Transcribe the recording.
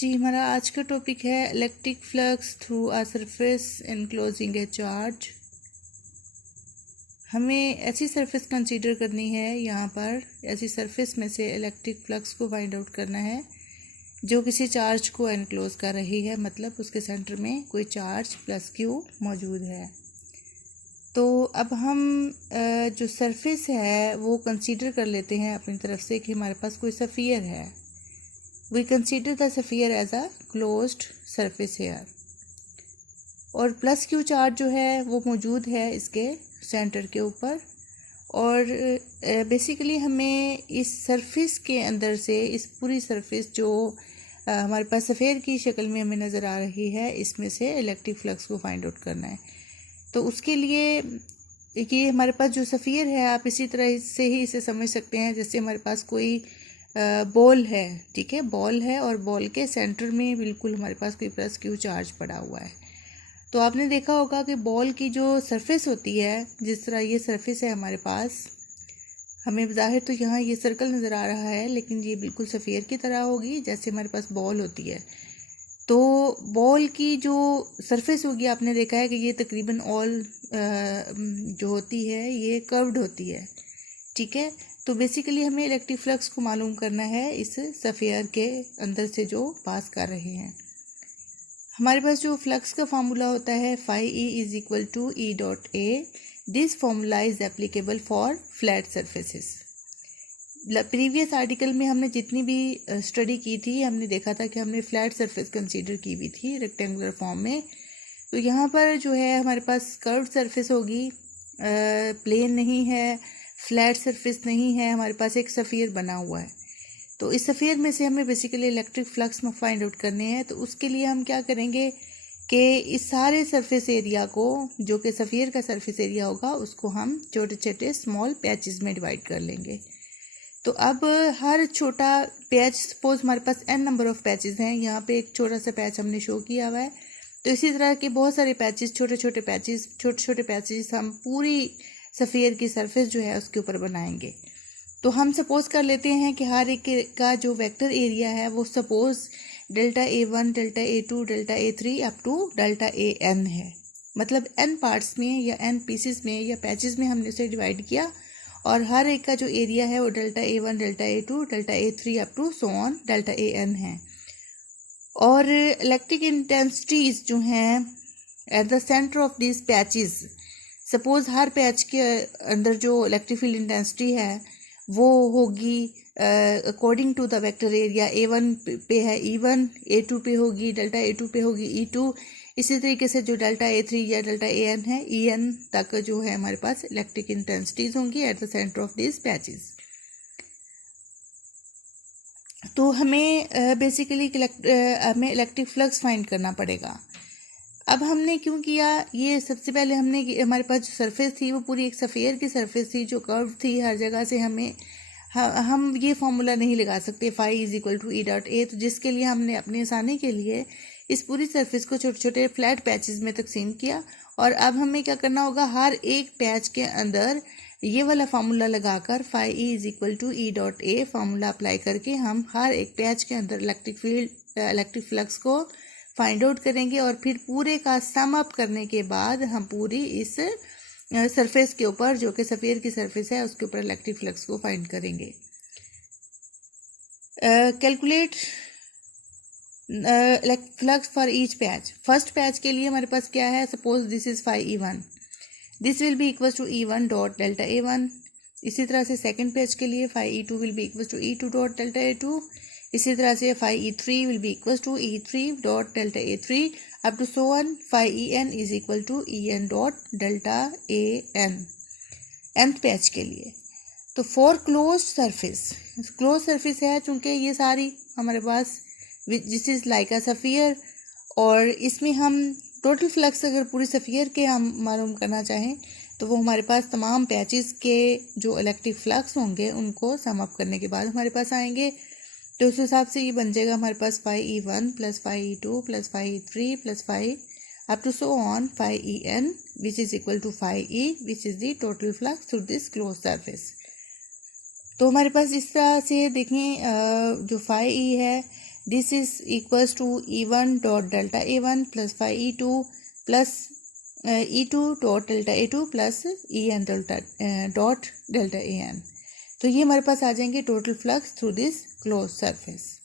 जी, हमारा आज का टॉपिक है electric flux through a surface enclosing A charge. हमें ऐसी सरफेस कंसीडर करनी है, यहाँ पर ऐसी सरफेस में से इलेक्ट्रिक फ्लक्स को फाइंड आउट करना है जो किसी चार्ज को एनक्लोज कर रही है, मतलब उसके सेंटर में कोई चार्ज प्लस क्यू मौजूद है। तो अब हम जो सरफेस है वो कंसीडर कर लेते हैं अपनी तरफ से कि हमारे पास कोई स्फीयर है। We consider the sphere as a closed surface here। और प्लस क्यू चार्ज जो है वो मौजूद है इसके सेंटर के ऊपर। और बेसिकली हमें इस सरफेस के अंदर से इस पूरी सरफेस जो हमारे पास सफ़ेयर की शक्ल में हमें नज़र आ रही है, इसमें से इलेक्ट्रिक फ्लक्स को फाइंड आउट करना है। तो उसके लिए ये हमारे पास जो सफ़ियर है, आप इसी तरह से ही इसे समझ सकते हैं जैसे हमारे पास कोई बॉल है, ठीक है, बॉल है और बॉल के सेंटर में बिल्कुल हमारे पास कोई प्लस क्यू चार्ज पड़ा हुआ है। तो आपने देखा होगा कि बॉल की जो सरफेस होती है, जिस तरह ये सरफेस है हमारे पास, हमें ज़ाहिर तो यहाँ ये सर्कल नज़र आ रहा है, लेकिन ये बिल्कुल सफ़ियर की तरह होगी जैसे हमारे पास बॉल होती है। तो बॉल की जो सरफेस होगी, आपने देखा है कि ये तकरीबन ऑल जो होती है ये कर्व्ड होती है, ठीक है। तो बेसिकली हमें इलेक्ट्रिक फ्लक्स को मालूम करना है इस सफ़ियर के अंदर से जो पास कर रहे हैं। हमारे पास जो फ्लक्स का फार्मूला होता है phi E is equal to E dot A. This formula is applicable for flat surfaces. Previous article में हमने जितनी भी स्टडी की थी, हमने देखा था कि हमने फ्लैट सरफेस कंसीडर की हुई थी रेक्टेंगुलर फॉर्म में। तो यहाँ पर जो है हमारे पास कर्व्ड सरफेस होगी, प्लेन नहीं है, फ्लैट सरफेस नहीं है, हमारे पास एक सफ़ियर बना हुआ है। तो इस सफ़ियर में से हमें बेसिकली इलेक्ट्रिक फ्लक्स में फाइंड आउट करने हैं। तो उसके लिए हम क्या करेंगे कि इस सारे सरफेस एरिया को, जो कि सफ़ियर का सरफेस एरिया होगा, उसको हम छोटे छोटे स्मॉल पैचेस में डिवाइड कर लेंगे। तो अब हर छोटा पैच, सपोज हमारे पास n नंबर ऑफ पैचेस हैं, यहाँ पे एक छोटा सा पैच हमने शो किया हुआ है। तो इसी तरह के बहुत सारे पैचेस, छोटे छोटे पैचेस हम पूरी सफ़ियर की सरफेस जो है उसके ऊपर बनाएंगे। तो हम सपोज कर लेते हैं कि हर एक का जो वेक्टर एरिया है वो suppose delta A1, delta A2, delta A3 up to delta AN है। मतलब n पार्ट्स में या n पीसेस में या पैचेस में हमने उसे डिवाइड किया, और हर एक का जो एरिया है वो delta A1, delta A2, delta A3 up to so on delta AN है। और इलेक्ट्रिक इंटेंसिटीज जो हैं at the centre of this patches, suppose हर पैच के अंदर जो इलेक्ट्रिक फील्ड इंटेंसिटी है वो होगी according to the vector area. A1 पे है E1, A2 पे होगी, डेल्टा A2 पे होगी E2। इसी तरीके से जो डेल्टा A3 या डेल्टा AN है, EN तक जो है हमारे पास इलेक्ट्रिक इंटेंसिटीज होंगी eight the centre of this patches. तो हमें बेसिकली हमें इलेक्ट्रिक फ्लक्स फाइंड करना पड़ेगा। अब हमने क्यों किया ये, सबसे पहले हमने, हमारे पास जो सरफेस थी वो पूरी एक सफ़ियर की सरफेस थी जो कर्व थी हर जगह से। हम ये फार्मूला नहीं लगा सकते phi is equal to E dot A. तो जिसके लिए हमने अपनी आसानी के लिए इस पूरी सरफेस को छोटे छोटे फ्लैट पैचेस में तकसीम किया। और अब हमें क्या करना होगा, हर एक पैच के अंदर ये वाला फार्मूला लगाकर phi E is equal to E dot A formula apply करके हम हर एक पैच के अंदर इलेक्ट्रिक फ्लक्स को फाइंड आउट करेंगे। और फिर पूरे का सम अप करने के बाद हम पूरी इस सरफेस के ऊपर, जो कि सफ़ियर की सरफेस है, उसके ऊपर इलेक्ट्रिक फ्लक्स को फाइंड करेंगे। Calculate flux for each patch. First patch के लिए हमारे पास क्या है, suppose this is phi E1, this will be equal to E1 dot delta A1। इसी तरह से सेकेंड पैच के लिए phi E2 will be equal to E2 dot delta A2। इसी तरह से phi E3 will be equal to E3 dot delta A3 up to so on phi EN is equal to EN dot delta AN nth patch के लिए। तो for close surface है, चूंकि ये सारी हमारे पास this is like a sphere, और इसमें हम टोटल फ्लक्स अगर पूरी सफ़ियर के हम मालूम करना चाहें तो वो हमारे पास तमाम पैचेस के जो इलेक्ट्रिक फ्लक्स होंगे उनको सम अप करने के बाद हमारे पास आएंगे। तो उस हिसाब से ये बन जाएगा हमारे पास phi E1 plus phi E2 plus phi E3 plus phi up to so on phi EN which is equal to phi E which is the total flux through this close surface. तो हमारे पास इस तरह से देखें, जो phi E है this is equals to E1 dot delta A1 plus 5E2 plus E2 dot delta A2 plus EN dot delta AN। तो ये हमारे पास आ जाएंगे total flux through this close surface.